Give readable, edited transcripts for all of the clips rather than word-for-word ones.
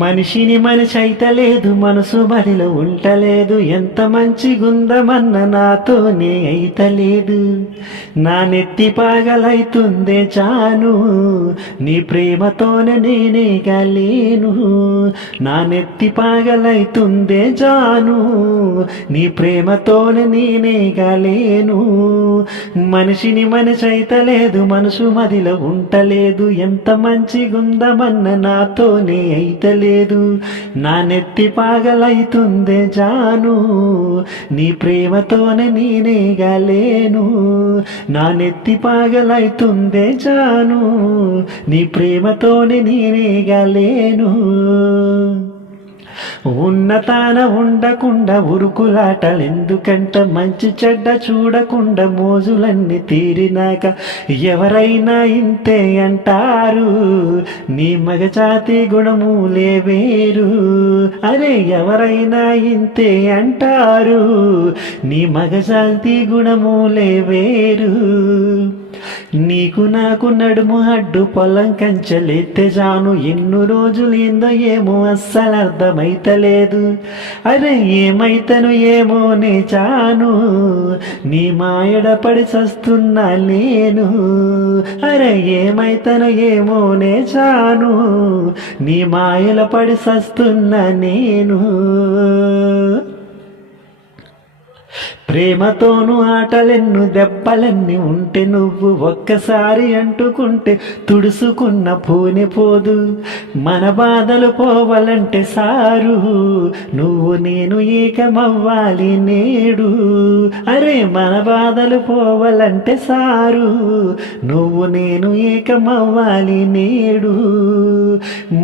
మనిషిని మనిషి అయితలేదు, మనసు బడిలో ఉంటలేదు, ఎంత మంచిగుందమన్న నాతోనే అయితలేదు. నా నెత్తి పాగలైతుందే చాను, నీ ప్రేమతోనే నేనే గలేను. నా నెత్తి పాగలైతుందే జాను, నీ ప్రేమతోనే నేనే గలేను. మనిషిని మనిషి అయితలేదు, మనసు మదిలో ఉంటలేదు, ఎంత మంచిగుందమన్న నాతోనే అయితలేదు. నా నెత్తి పాగలైతుందే జాను, నీ ప్రేమతోనే నేనే గలేను. నా నెత్తి పాగలైతుందే జాను, నీ ప్రేమతోనే నేనే గలేను. ఉన్నతాన ఉండకుండా ఉరుకులాటలెందుకంట, మంచి చెడ్డ చూడకుండా మోజులన్నీ తీరినాక ఎవరైనా ఇంతే అంటారు. నీ మగజాతి గుణములే వేరు, అరే ఎవరైనా ఇంతే అంటారు. నీ మగజాతి గుణములే వేరు. నీకు నాకు నడుము అడ్డు పొలం కంచెలెత్తే జాను, ఎన్ను రోజులు ఏందో ఏమో అస్సలు అర్థమైతలేదు. అరే ఏమైతను ఏమోనే చాను, నీ మాయడ పడి చస్తున్నా నేను. అరే ఏమైతను ఏమోనే చాను, నీ మాయల పడి చస్తున్నా నేను. ప్రేమతోను ఆటలెన్ను దెబ్బలన్నీ ఉంటే, నువ్వు ఒక్కసారి అంటుకుంటే తుడుసుకున్న పూనె పోదు. మన బాధలు పోవాలంటే సారు, నువ్వు నేను ఏకమవ్వాలి నేడు. అరే మన బాధలు పోవాలంటే సారు, నువ్వు నేను ఏకమవ్వాలి నేడు.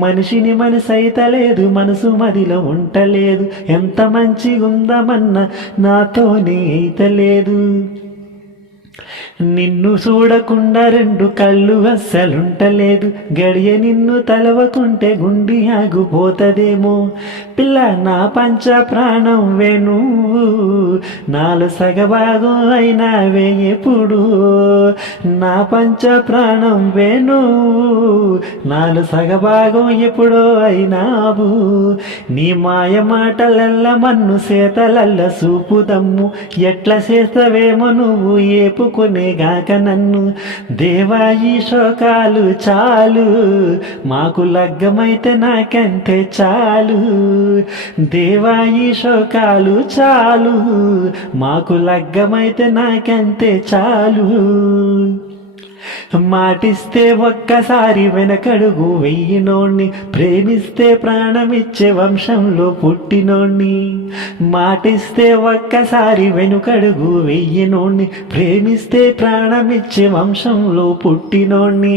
మనిషిని మనసు అయితలేదు, మనసు మదిలో ఉంటలేదు, ఎంత మంచిగుందమన్న నాతోనే అయితలేదు. నిన్ను చూడకుండా రెండు కళ్ళు అస్సలుంటలేదు, గడియ నిన్ను తలవకుంటే గుండి ఆగిపోతదేమో. పిల్ల నా పంచ ప్రాణం వే నువ్వు, నాలు సగభాగం అయినావే ఎప్పుడు. నా పంచ ప్రాణం వే నువ్వు, నాలు సగభాగం ఎప్పుడో అయినావు. నీ మాయ మాటలల్ల మన్ను సేతలల్ల చూపుదమ్ము, ఎట్లా చేస్తావేమో నువ్వు ఏపుకునే గాక నన్ను. దేవా ఈ శోకాలు చాలు, మాకు లగ్గమైతే నాకంతే చాలు. దేవా ఈ శోకాలు చాలు, మాకు లగ్గమైతే నాకంతే చాలు. మాటిస్తే ఒక్కసారి వెనకడుగు వెయ్యినోణ్ణి, ప్రేమిస్తే ప్రాణమిచ్చే వంశంలో పుట్టినోణ్ణి. మాటిస్తే ఒక్కసారి వెనుకడుగు వెయ్యినోణ్ణి, ప్రేమిస్తే ప్రాణమిచ్చే వంశంలో పుట్టినోణ్ణి.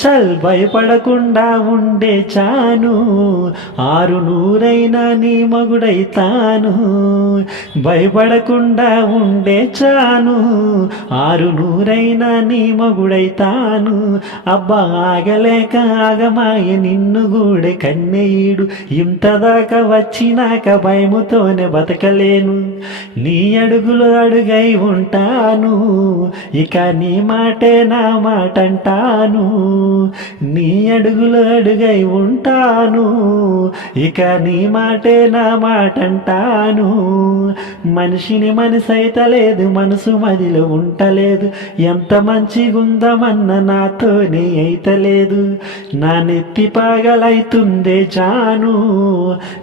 చల్ భయపడకుండా ఉండే చాను, ఆరు నూరైనా నీ మగుడైతాను. భయపడకుండా ఉండే చాను, ఆరు నూరైనా నీ మగుడైతాను. అబ్బా ఆగలేక ఆగమాయ నిన్ను గూడే కన్నెయుడు, ఇంతదాకా వచ్చినాక భయముతోనే బతకలేను. నీ అడుగులు అడుగై ఉంటాను, ఇక నీ మాటే నా మాట అంటాను. నీ అడుగులు అడుగై ఉంటాను, ఇక నీ మాటే నా మాట అంటాను. మనిషిని మనసు అయితలేదు, మనసు మదిలో ఉంటలేదు, ఎంత మంచిగుందమన్న నాతోనే అయితలేదు. నా నెత్తి పాగలైతుందే జాను,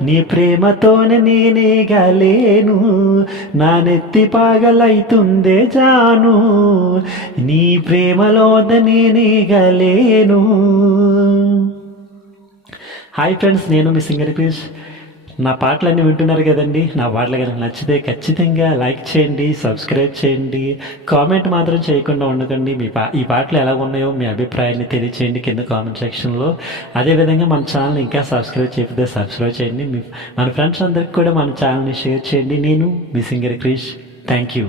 నీ ప్రేమతోనే నేనే గలేను. నా నెత్తి పాగలైతుందే జాను, నీ ప్రేమలోన నేనే గలేను. హాయ్ ఫ్రెండ్స్, నేను మీ సింగర్ క్రిష్. నా పాటలన్నీ వింటున్నారు కదండి. నా పాటలు కనుక నచ్చితే ఖచ్చితంగా లైక్ చేయండి, సబ్స్క్రైబ్ చేయండి, కామెంట్ మాత్రం చేయకుండా ఉండకండి. ఈ పాటలు ఎలా ఉన్నాయో మీ అభిప్రాయాన్ని తెలియచేయండి కింద కామెంట్ సెక్షన్లో. అదేవిధంగా మన ఛానల్ ఇంకా సబ్స్క్రైబ్ చేయకపోతే సబ్స్క్రైబ్ చేయండి. మన ఫ్రెండ్స్ అందరికి కూడా మన ఛానల్ని షేర్ చేయండి. నేను మీ సింగర్ క్రిష్. Thank you.